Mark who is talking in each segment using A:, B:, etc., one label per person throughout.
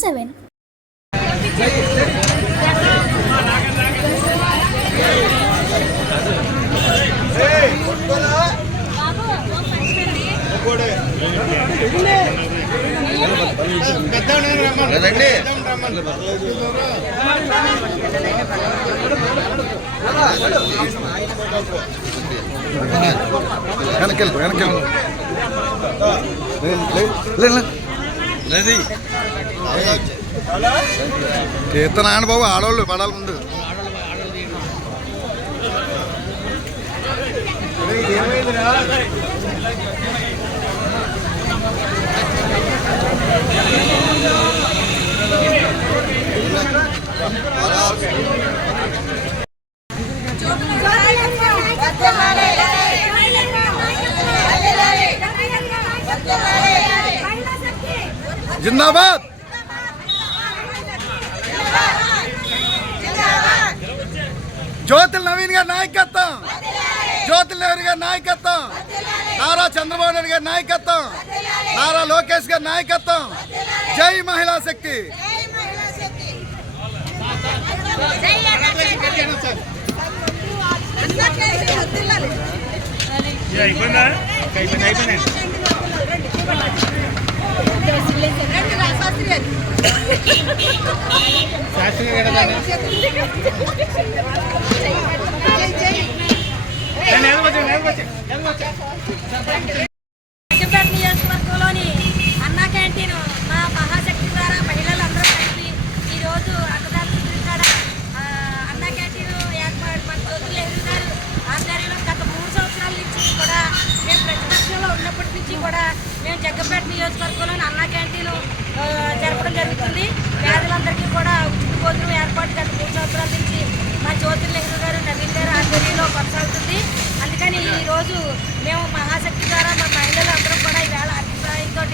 A: Seven
B: వెనక్కి వెళ్ళిపో వెనక్కి వెళ్ళిపో లేదు కీర్తన ఆయన బాబు ఆడవాళ్ళు పడాలి ముందు. జిందాబాద్ జ్యోతుల నవీన్ గారి నాయకత్వం జ్యోతుల నెహ్రూ గారి నాయకత్వం నారా చంద్రబాబు నాయుడు గారి నాయకత్వం నారా లోకేష్ గారి నాయకత్వం జై మహిళా శక్తి
C: అయిపోయిందా అయిపోయింది అయిపోయింది శాస్త్రి
D: జగ్గపేట నియోజకవర్గంలోని అన్నా క్యాంటీన్ జరపడం జరుగుతుంది. పేదలందరికీ కూడా ఉచిత భోజనం ఏర్పాటు గత మూడు సంవత్సరాల నుంచి మా జ్యోతిర్లింగ గారు నవీన్ గారు ఆధ్వర్యంలో కొనసాగుతుంది. అందుకని ఈరోజు మేము మహాశక్తి ద్వారా మా మహిళలు అందరూ కూడా ఈవేళ అభిప్రాయంతో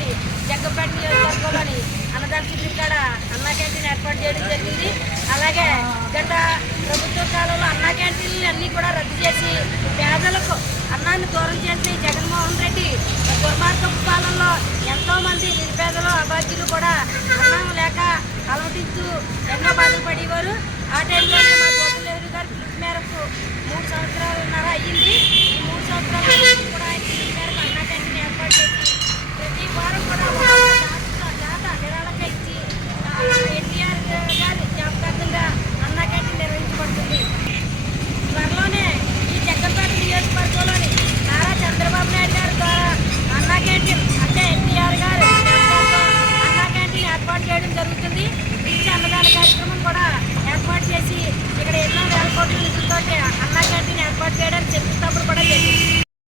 D: జగ్గపేట నియోజకవర్గంలోని అన్నదాన శిబిరం కాడ అన్నా క్యాంటీన్ ఏర్పాటు చేయడం జరిగింది. అలాగే గత ప్రభుత్వ కాలంలో అన్నా క్యాంటీన్లు అన్నీ కూడా రద్దు చేసి పేదలకు అన్నాన్ని దూరం చేసిన జగన్మోహన్ రెడ్డి దుర్మార్గం కూడా అన్నం లేక అలవటిస్తూ ఎన్నో బాధలు పడేవారు. ఆ టైంలో మా జ్యోతుల నెహ్రూ గారి పిలుపు మేరకు మూడు సంవత్సరాలు